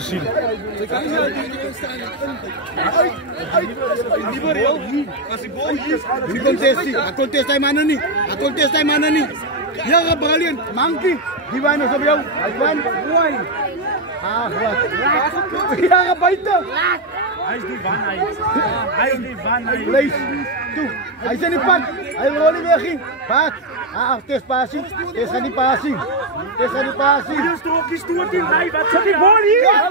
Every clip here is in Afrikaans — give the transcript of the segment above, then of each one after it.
Zien. Contesta mana nih? Contesta mana nih? Ya kebalian, mangkin. Di mana sabiau? Iwan, Uai. Ah, wat. Ya kapaita. Hij is die van hij. Lees. Toe. Hij is niet pak. Hij wil niet wegging. Pak. Ah, tes passing. Tes gaan die passing. Tes gaan die passing. Je strookje stoert in mij. Wat zit die bal hier?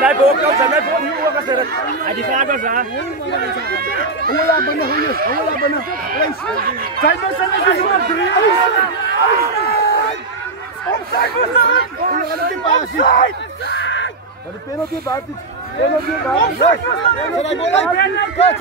Này bộ câu sẽ này bộ như uống cái gì? Ai đi pha đó ra? Ông làm bên nào huyết? Ông làm bên nào? Trái bên sân này xuống dưới. Ông trái bên sân. Ông làm cái passing. Dari penalti berarti. Cerai bola. Cerai bola. Kijk,